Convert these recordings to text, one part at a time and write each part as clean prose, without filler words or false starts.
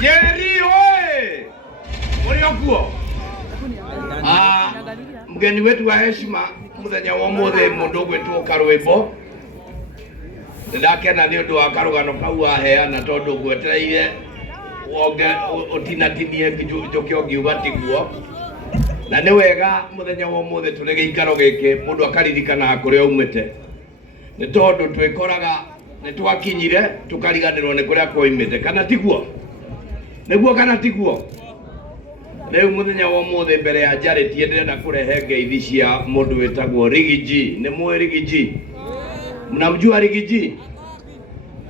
Jerry oye! Mliokuwa? Mgeni wetu wa heshima muthenya wa mothe mundu gwitwo Karwimbo. Ndakena ni undu wa karugano kau aheana tondu gwetereire wonge utinatinie njuki ongiuga tiguo. Na ni wega muthenya wa mothe turi giikaro giki mundu akaririkana kuria umite. Ni tondu twikoraga ni twakinyire tukariganirwo ni kuria koimite kana tiguo. Niguo kana tiguo. Leo muthenya wa mothe mbere ya Jareti ndenda kurehe ngeithi cia mundu wetagwo Rigiji. Ni mwe Rigiji? Mnamjua Rigiji?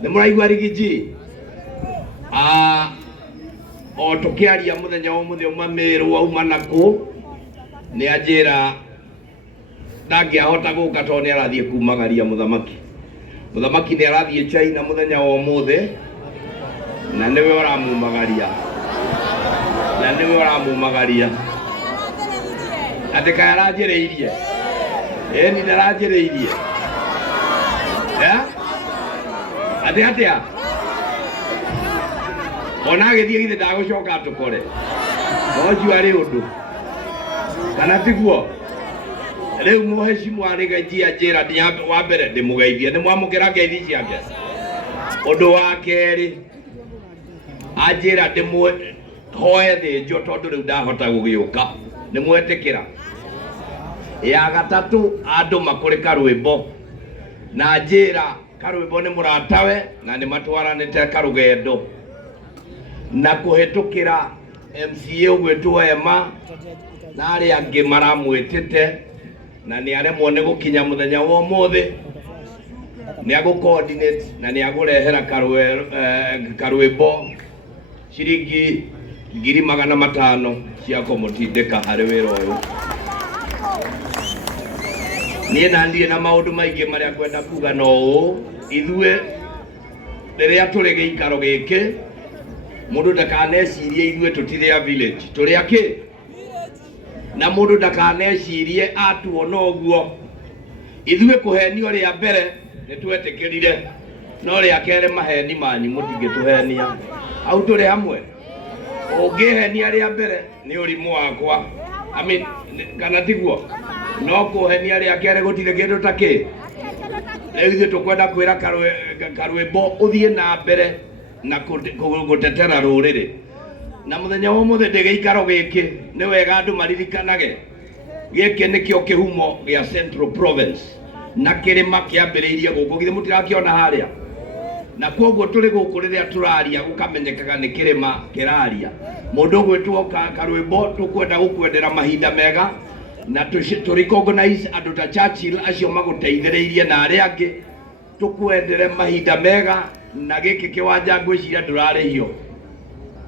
Ni muraigua Rigiji? O tukiaria muthenya wa mothe umamiru auma naku ni ajira ndangihota guka to ni arathie kumagaria muthamaki. Muthamaki ni arathie China muthenya wa mothe na niwe uramumagaria. Na niwe uramumagaria. Ateka arajereirie. Ni ndarajereirie. Atia ona githie githe ndagucoka tukore oju ari undu kana tiguo. Riu muheshimu Rigiji ajira ndiambe wa mbere ndimugeithie ni mwamukira ngeithi ciake. Undu wa keri ajira ndimwe hoe thinjo tondu riu ndahota gugiuka ni mwetikira. Ya gatatu andu makuri Karwimbo na njira Karwimbo ni muratawe na ni matwaranite karugendo na kuhetukira MCA ugwetwo Emma na ari angi maramwitite na ni aremwo ni gukinya muthenya wa mothe ni agu coordinate na ni agurehera Karwimbo shiringi 500,000 cia kumutindika hari wira uyu. Ni nandie na maundu maingi maria kwenda kuga no ithue riria turi giikaro giki mundu ndakanecirie ithue tutire a village turi aki na mundu ndakanecirie atuona uguo ithue kuhenio ria mbere ni twetikirire no ria kere maheni manyi mutingituhenia au turi hamwe ungihenia ria mbere ni urimu wakwa kana tiguo no kuhenia ria kere gutire kindu taki. Riu ithuĩ tukwenda kwira Karwimbo uthie na mbere na gutetera ruriri na muthenya wa mothe ndigiikaro giki ni wega andu maririkanage giki nikio kihumo gia Central Province na kirima kiambiriirie guku githe mutirakiona haria na koguo turi guku riria turaria gukamenyekaga ni kirima kiraria mundu gwitwo Karwimbo tukwenda gukwendera mahinda mega na to recognize andu ta Churchill acio maguteithiriirie na aria angi tukwendere mahinda mega na giki kiwanja ngwiciria ndurarihio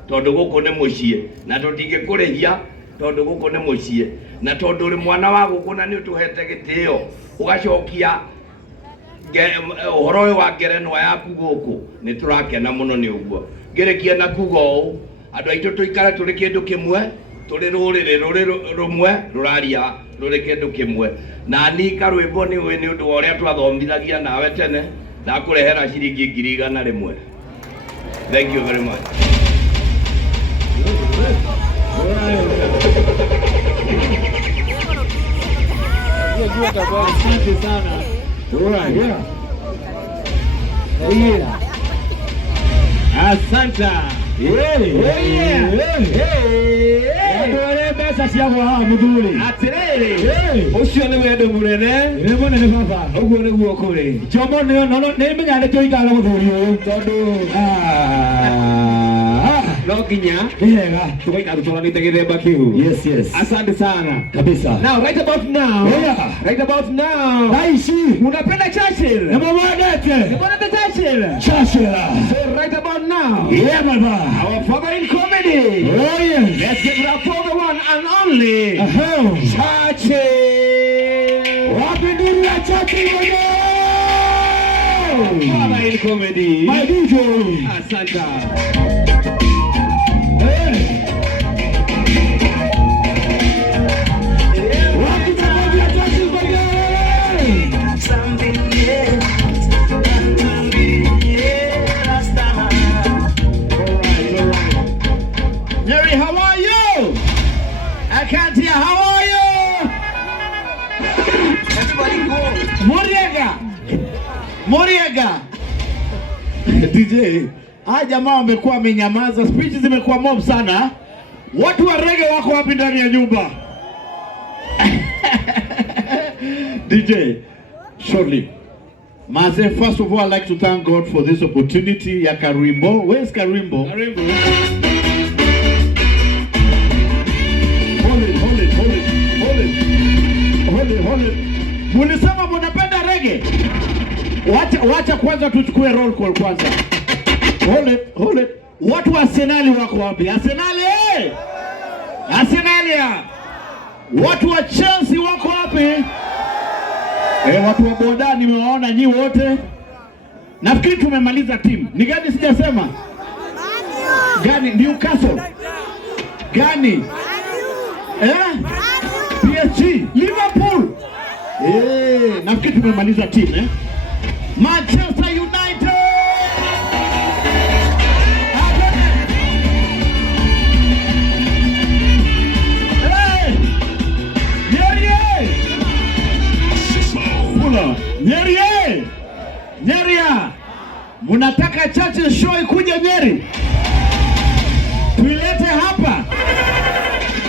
tondu guku ni mucie na tutingikurihia tondu guku ni mucie na tondu uri mwana wa guku na ni utuhete gitio ugacokia uhoro wa ngerenwa yaku guku ni turakena muno ni uguo ngirikia na kuga uu andu aitu tuikare turi kindu kimwe turi ruriri rumwe ruraria ruri kindu kimwe na ni Karwimbo ni we ni undu uria twathomithagia nawe tene na kurehera shiringi 100,000. Thank you very much. Asante sana. Asante. Mbeca ciagwa haha muthuri atiriri ucio ni wendo munene ni munene baba uguo niguo kuri njomo ni menya ni tuikara muthuri uyu tondu no nginya wega tugaikara tutoranite githemba kiu. Yes. Asante sana kabisa. Now right about now Raisi unapenda Churchill na mwadete unapenda Churchill so right about now baba our father in comedy. Yes, let's give it up for the one and only Churchill. Wapi ya Churchill father in comedy my DJ. Asante. DJ, jamaa wamekuwa wamenyamaza, speech zimekuwa mob sana. Watu wa reggae wako wapi ndani ya nyumba? DJ, shortly. Maze, first of all, I'd like to thank God for this opportunity ya Karimbo. Where's Karimbo? Karimbo. Hold it. Mulisema mnapenda reggae? Wacha kwanza tuchukue roll call kwanza. Hold it. Watu wa Arsenal wako wapi? Arsenal eh! Arsenal. Watu wa Chelsea wako wapi? Watu wa boda nimewaona nyi wote. Nafikiri tumemaliza timu. Ni gani sijasema? Gani? Newcastle. Gani? PSG, Liverpool. Nafikiri tumemaliza timu Manchester United. Nyeria. Munataka Churchill show ikuje Nyeri? Tuilete hapa.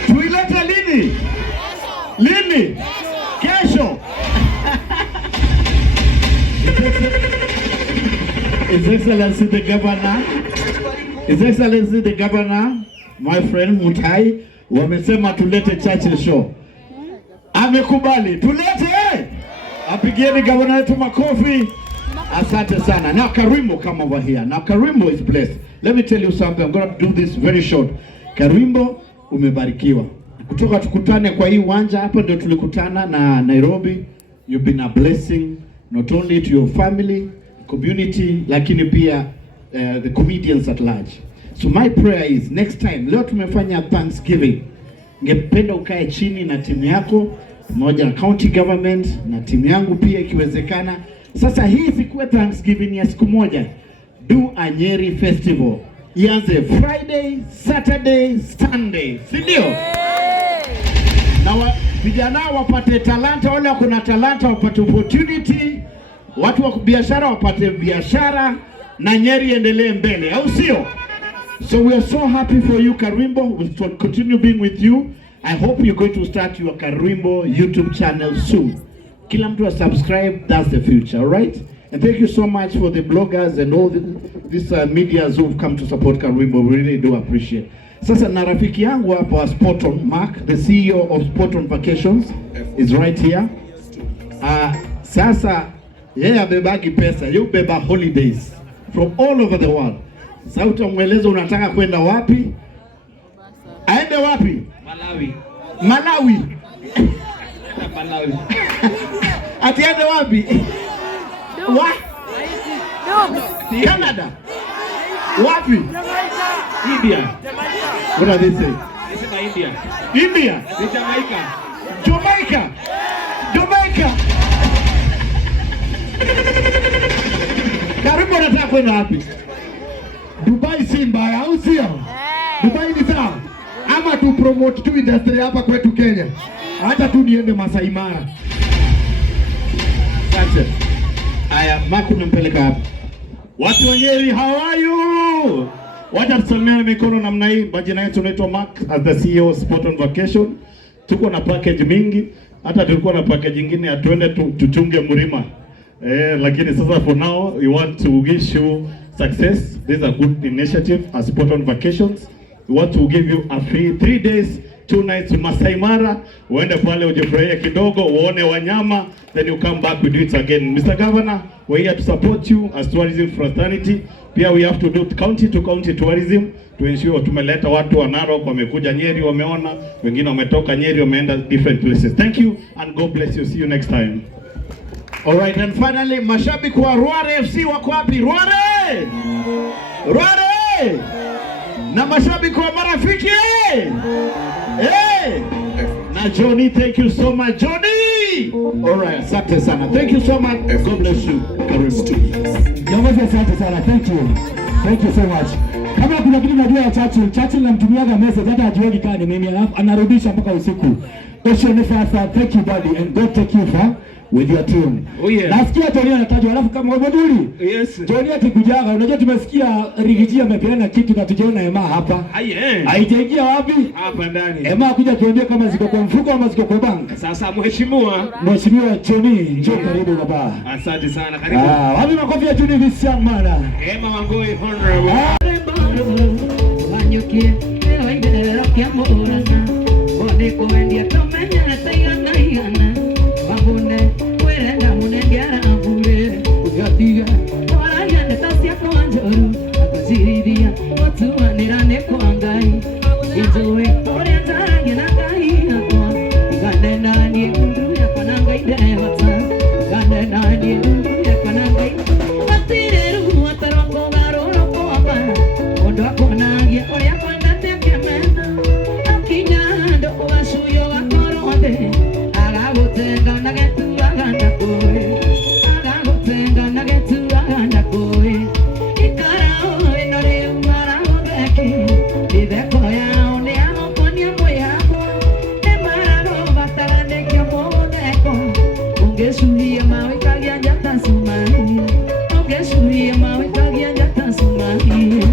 Tuilete lini? Lini? Kesho. His Excellency the Governor, my friend Mutai, wamesema tulete Churchill show. Amekubali. Tulete. Apigieni governor wetu makofi. Asante sana. Now Karimbo, come over here. Now Karimbo is blessed. Let me tell you something. I'm going to do this very short. Karimbo, umebarikiwa. Kutoka tukutane kwa hii uwanja hapa ndio tulikutana na Nairobi. You've been a blessing not only to your family, community, lakini pia the comedians at large. So my prayer is next time, leo tumefanya Thanksgiving. Ngependa ukae chini na timu yako, moja na county government na timu yangu pia ikiwezekana. Sasa hii sikuwe Thanksgiving ya siku moja. Do a Nyeri festival. Ianze Friday, Saturday, Sunday. Si ndio? Na vijana wapate talanta, wale wako na talanta wapate opportunity, watu wa biashara wapate biashara na Nyeri endelee mbele, au sio? So we are so happy for you Karimbo. We'll continue being with you. I hope you're going to start your Karimbo YouTube channel soon. Kila mtu wa subscribe, that's the future, all right? And thank you so much for the bloggers and all these medias who've come to support Karimbo. We really do appreciate. Sasa na rafiki yangu hapa Sporton Mark, the CEO of Sporton Vacations, is right here. Sasa yeye abebagi pesa, you beba holidays from all over the world. Sasa utamweleza unataka kwenda wapi? Aende wapi? Malawi. Ati aende wapi? Canada. Wapi? India. What are they saying? India. Jamaica. Karibu nataka kwenda wapi? Dubai si mbaya, au sio? Dubai ni sawa. Ama tu promote tu industry hapa kwetu Kenya. Hata tu niende Masai Mara. Asante. Aya, Maku nampeleka hapa. Watu wa Nyeri, how are you? Wacha tusalimiane mikono namna hii. Majina yetu naitwa Mark as the CEO of Sporton Vacation. Tuko na package mingi. Hata tulikuwa na package nyingine ya tuende tuchunge mlima. Lakini sasa for now we want to wish you success. This is a good initiative as Sporton Vacations. We want to give you a free 3 days 2 nights to Masai Mara. Uende pale ujifurahie kidogo, uone wanyama, then you come back, we do it again. Mr. Governor, we're here to support you as tourism fraternity. Pia we have to do county to county tourism to ensure tumeleta watu wa Narok wamekuja Nyeri wameona, wengine wametoka Nyeri wameenda different places. Thank you and God bless you. See you next time. All right, and finally mashabiki wa Ruare FC wako wapi? Ruare! Na mashabiki wa Marafiki na Johnny, thank you so much Johnny. All right, asante sana. Thank you so much. God bless you. Karibu. Jamani, asante sana. Thank you so much. Kama kuna kitu najua ya Churchill namtumiaga message hata hajiweki kani mimi, alafu anarudisha mpaka usiku. Ocean Fire, thank you buddy and God take you far. with your team. Oh yeah. Nasikia Tony anatajwa, alafu kama Moduli. Yes. Tony atikujaga, unajua tumesikia Rigiji amepeana kitu na tujaona Ema hapa. Haijaingia wapi? Hapa ndani. Ema kuja tuambie kama ziko kwa mfuko ama ziko kwa bank. Sasa mheshimiwa Tony, njoo karibu baba. Asante sana, karibu. Wapi makofi ya Tony this young man? Ema Wangoi honorable. Wanyukie, waidera kiamorana. Wone kuendia tomenya na tayana yana. Wabune, werenda munengiara abule. Ugatiga, wala yande tasia kwa njoru. Akaziridia, watu wanirane kwa ngai. Izoe, ore antarangi na ngai hapa. Gane nani undu ya kwa nangai dehata. Gane nani undu ya kwa nangai. Matireru watarongo garoro kwa bana. Ondo akonagia, ore akwanda teke mena. Akinyando uwashuyo wakorode. Agagotenga nagetu aganda koe. Agagotenga nagetu aganda koe. Ikarao enore umara obeki. Ideko yao ne amokonia moyako. Emarago batarane kia moodeko. Ungeshuhia mawe kagia jata sumai. Ungeshuhia mawe kagia jata sumai.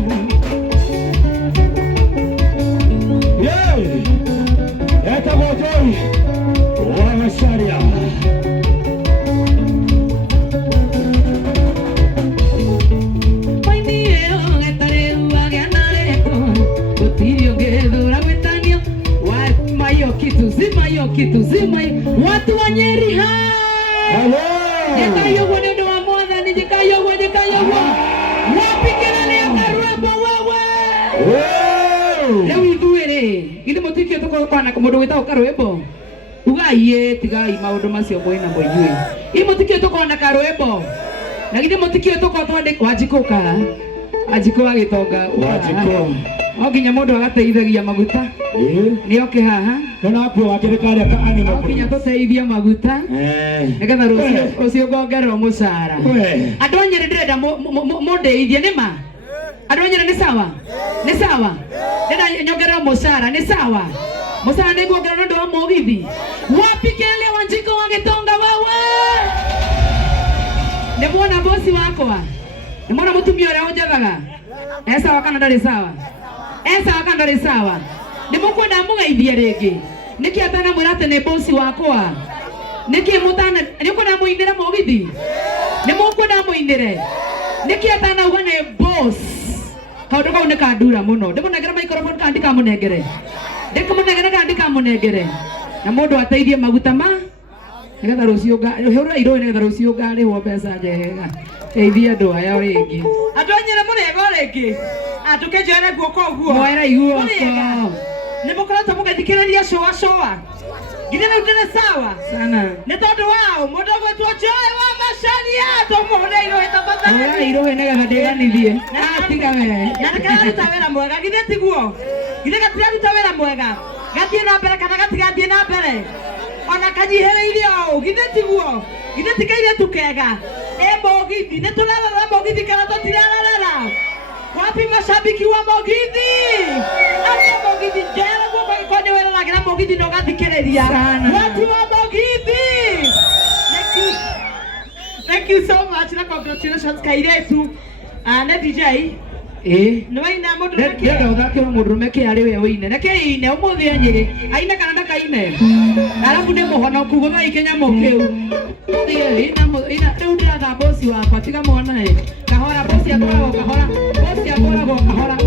Yay! Eta Moduli. Wanasharia. Zima watu wa Nyeri Hello. Jekayogwa nendo wa mwathani jekayogwa wapi kelele ya Karwebo wewe leo ithuere ile motikio toko kwana komodo witao Karwebo ugaie tigai maundu macio moina moinywe imotikio toko na Karwebo na gide motikio toko twande wajikoka ajiko agitonga Wajiko. Oginya mundu agateithagia maguta ni oke haha Kana hapo wakirekale ka anima. Oginya tuteithia maguta nigetha rucio ngongerwo mucara andu anyere ndirenda mundeithie nima andu anyere ni sawa ndenda nyongerwo mucara ni sawa mucara ni ngongerwo ndu wa mugithi wapi kele Wanjiko wagitonga wewe ni mwana bosi wakwa ni mwana mutumia uria unjethaga sawa kana ndari sawa sawa kana ndari sawa nimukwenda mugeithie ringi niki atana mwirate ni bosi wakwa niki mutana nikwenda muinire mugithi nimukwenda muinire niki atana uga ni boss kaundu kau nikandura muno ndimunengere microphone kandi kamunengere ndikumunengere kandi kamunengere na mundu ateithie maguta ma nigetha rucio hura iro nigetha rucio ngarihwo mbeca njega teithia andu aya ringi andu anyere murego ringi atukenjere guoko guo mwera iguo nimukoretwo mugithikiriria showa ngine na utene sawa sana ni tondu wao mundu gwetwo Joy wa Macharia tumureiro etabatha iro nigetha ndiganithie tiga we na nikaruta wira mwega ngine tiguo ngine gatiraruta wira mwega gathie na mbere kana gatigathie na mbere ona kanyihereirie o ngine tiguo ngine tikaire tukega mogithi ni turarara mogithi kana tutirarara wapi mashabiki wa mogithi ati mogithi jera kwa ikoni wera lagira mogithi no gathikiriria watu wa mogithi thank you so much na congratulations kairetu na DJ no ina mundu ndio uthakira mundu meke ari we wine nake ine umuthi anyiri aina kana ndakaine alafu ni muhonoku gutha ikenya mokiu ina riu ndiratha bosi wakwa tiga mwana kahora bosi akoragwo kahora bosi akoragwo kahora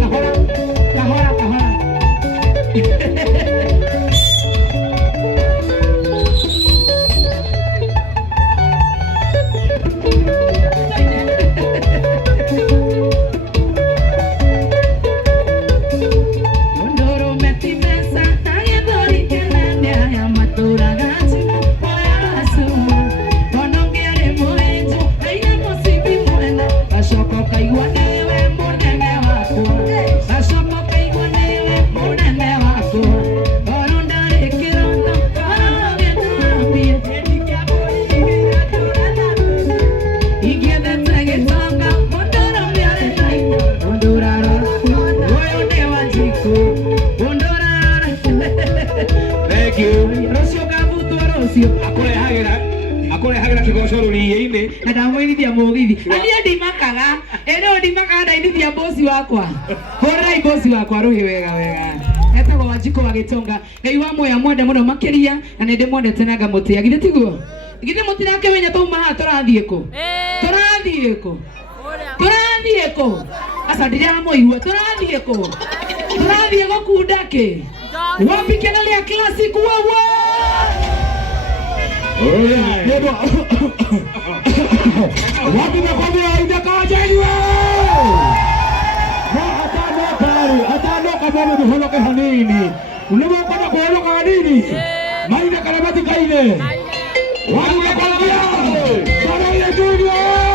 Munene wakwa na ndamuinithia mugithi ani ndimakaga eno ndimakaga ndainithia bosi wakwa horai bosi wakwa ruhi wega wega etagwo Wanjiko wa Gitonga ngai wa moya mwende muno makiria na ninde mwendete na ngamutia githe tiguo githe mutirake wenya tauma ha turathie ku asa ndiria moigua turathie ku turathie gukundake wapi kena lia classic wewe wapi nakwambia indakawajeni atanoka mwana muholoke hanini unamokona kuholoka hanini maina karabati kaine wapi nakwambia sana ile dunia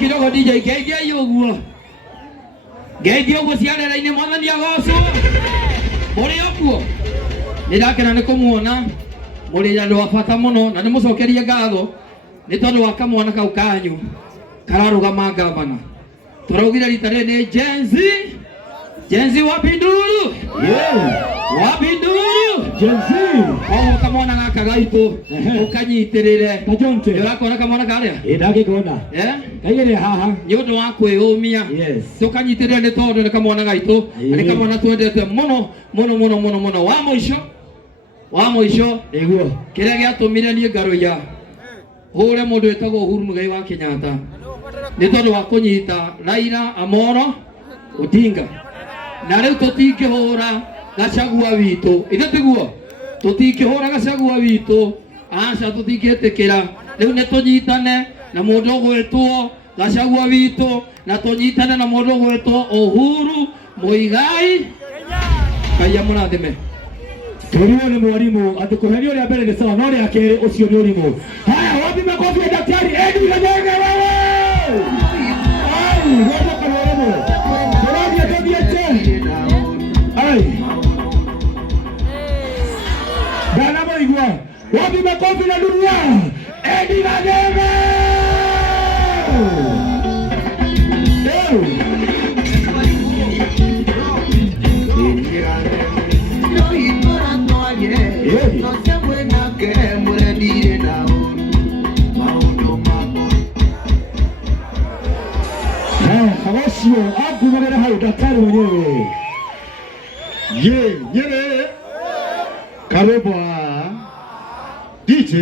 kidogo DJ geithia yuguo geithia uguo ciarera-ini mwathani agocwo muri okuo nirakena ni kumuona muri andu a bata muno na ni mucokerie ngatho ni tondu wa kamwana kau kanyu kararugama ngavana turaugire rita riri ni Jenzi wapi nduru wapi nduru Jenzi oho kamwana gaka gaitu ukanyitirire kajonte urakona kamwana karia ndagikona kaigire haha ni undu wa kwiyumia tukanyitirire ni tondu ni kamwana gaitu ni kamwana twendete muno wa muico niguo kiria giatumire nie ngaruya hure mundu wetagwo Uhuru Muigai wa Kenyatta ni tondu wa kunyita Raila Amolo Odinga na riu tutingihura Gachagua witu ithe tiguo tutingihura Gachagua witu aca tutingitikira riu ni tunyitane na mundu ugwitwo Gachagua witu na tunyitane na mundu ugwitwo Uhuru Muigai Ngai amurathime turio ni mwarimu atikuherio ria mbere ni sawa no ria keri ucio ni urimu haya wapi makofi ya daktari Eddie Gachagua wewe ai robo kaloremo turavia todiete ai dana moigwa wapi makofi na dunia Eddie Gachagua yeah. ucio akumagara hau daktari mwenyewe. Ye, Nyerere. Karibu DJ.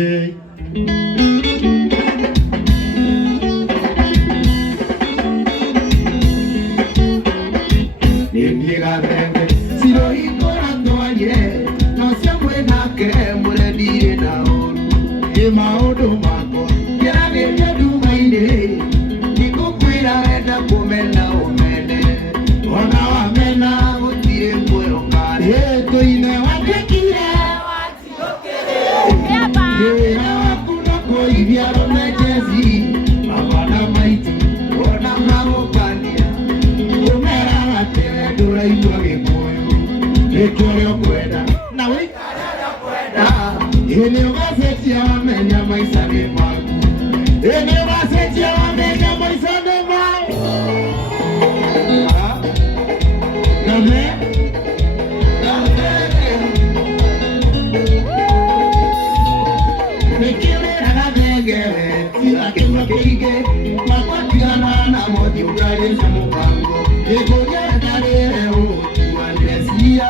Niendiga vende siro ikora toaye no siamwe nake murendire na uru ye maundu mako yarageria ndumaine nikukwira enda kumena umene ona wamena gutire muoyo ngari tuine watekire watiokere wakuna kuivia romejezi mabana maiti ona magukania umera watere nduraigua gikuyu nikio kwenda na wikarera kwenda ini ugacetia wamenya maicani maku ini ugacetia wamenya maicani maku Name Nikirera gavengere tira kimwe kige makwatiana na modi ukarisha mupango ikuria tarire utuandesia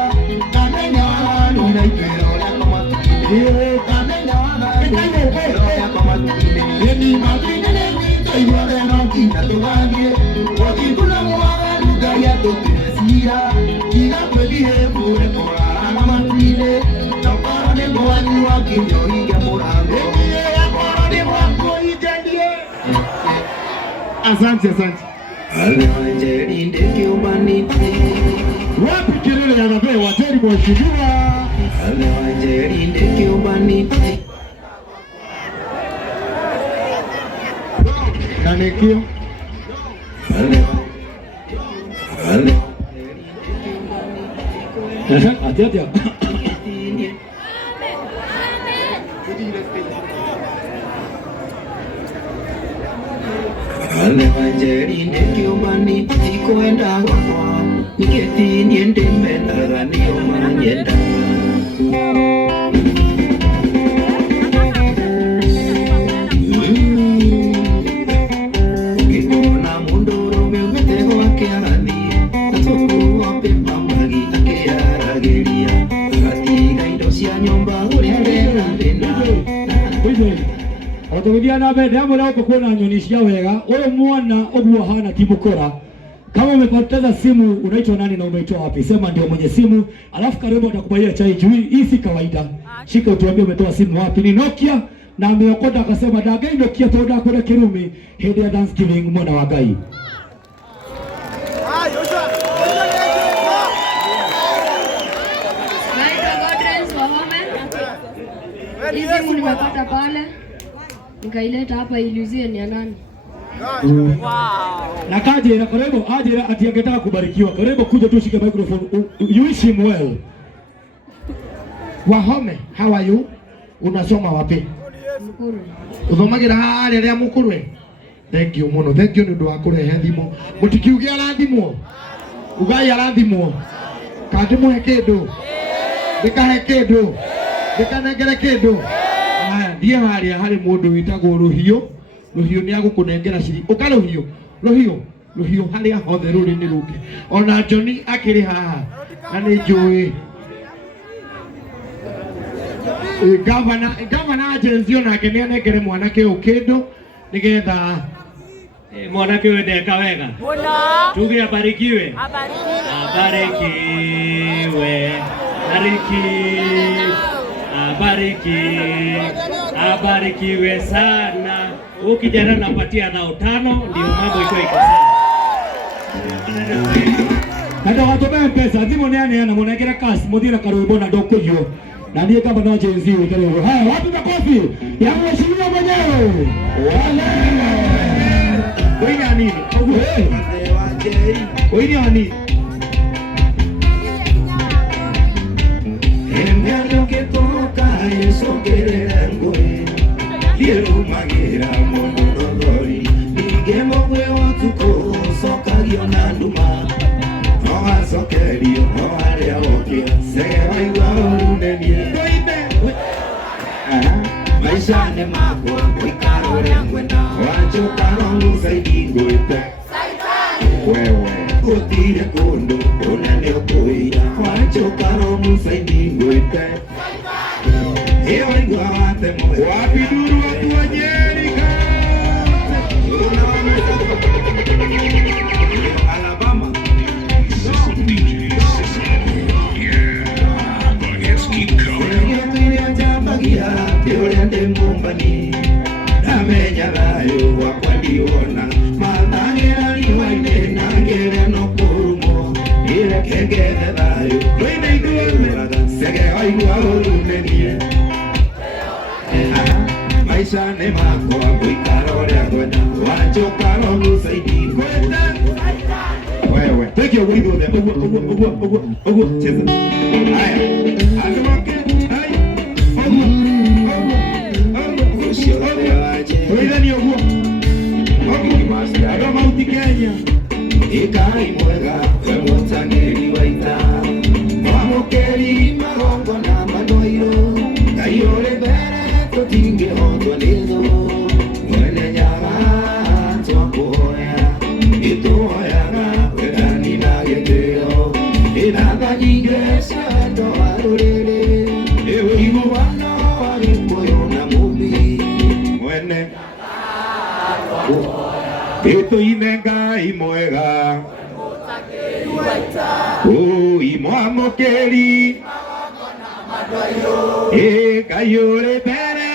kamenya wanu na ikirora kama tukile kamenya wana ikirora kama tukile yeni mabine wito iwale no kita tubangie wakikuna mwaga luga ya tukinesia kila kwebihe bure kora kama tukile na para de mwani wakinyo inge murango ya para de wako ijendie. Asante. Alewajeri ndeke ubaniti Wapi kelele yanapewa teri mheshimiwa. Alewajeri ndeke ubaniti Kanekio Atia Alewajeri ndeke ubaniti kwenda kwa niketi niende mbele ndio manjenda Kikona mundoro mewete wake ani atuku wape mamagi akeyarageria atiga indo cia nyumba urendera ndena Otogidia na bende amwe huko kuona nyoni cia wega. Wewe mwana oguo hana timukora. Kama umepoteza simu unaitwa nani na umeitoa wapi? Sema ndio mwenye simu. Alafu karibu atakubaia chai juu. Hii si kawaida. Shika utuambie umetoa simu wapi. Ni Nokia na ameokota akasema dagai Nokia toda kwa Kirumi. Hedi ya Thanksgiving mwana wa Gai. Hizi simu nimepata pale nikaileta hapa iliuzie ni ya nani? Na kaje na karibu aje ati angetaka kubarikiwa. Karibu kuja tu shika microphone. You wish him well. Wahome, how are you? Unasoma wapi? Mukuru. Uthomagira hali ya Mukurwe. Thank you muno. Thank you ndu akurehe thimo. Mutikiugia arathimo. Ugai arathimo. Kandi muhe kindu. Ndikahe kindu. Ndikanengere kindu. Aya, thie haria hari mundu witagwo Ruhiu. Ruhiu ni agukunengera ciri. Uka Ruhiu. Ruhiu haria hothe ruri ni ruke. Ona Joni akiri haha. Na ni njui. Gavana agenzio nake ni anengere mwanake ukindu nigetha mwanake wendeka wega. Tuge abarikiwe. Abarikiwe sana. Ukijana napatia 5,000 ndio mambo iko sawa. Kada watu wa pesa thimo ni ana mwanengera kasi muthira karwimbo na ndokuyo. Na ndiye kama na jenzi karibu. Haya, wapi makofi? Ya mheshimiwa mwenyewe. Wewe nani? Wewe nani? Enviando que toca eso querer ngoe Quiero magira mono dori Digemo wewa tuko soka gionanduma No asokerio no area okia Sewa iwa urunenie Maisha ne makwa Wikaro rengwena Wacho karo ngusa idingo ipe Wewa wachoka roho saidi kwenda wewe take your way there ogo cheza haya akamake hai ogo wewe ni ogo ogo mauti Kenya ikai mwega we mutangiri waita wamukeri magongo na madoiro kayore bere totinge hondo nizo mwene nyaga twakuhoya ituhoyaga wedani na gitio inaga nyinge ciondo warurire ewe iguana warikuyo na mubi mwene ituine Ngai mwega imwamukeri kayore bere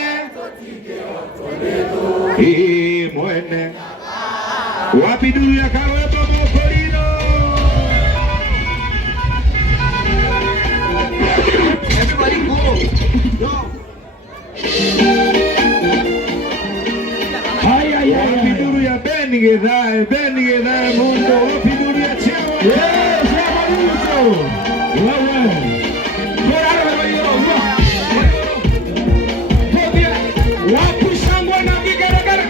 mwene wapiduya kawebo mokorino everybody go wapiduya benigedhae Mungu wapiduya chewa wapushangwa na kigaragara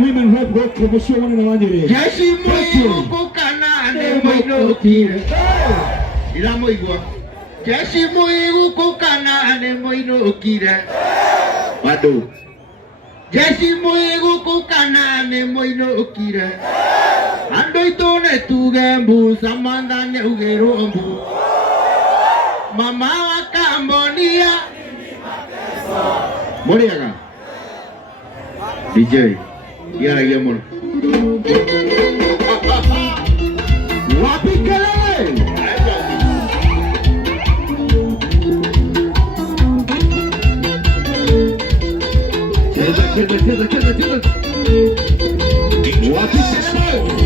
women have got promotion na wanyere jeshi Mungu kana ne moinokire iramoigwa jeshi Mungu kana ne moinokire bado jeshi Mungu kana ne moinokire ando itone tuge mbu samanda ne ugero mbu mama wa Cambodia moriaga DJ yaragia muno wapi kelele cheza wapi kelele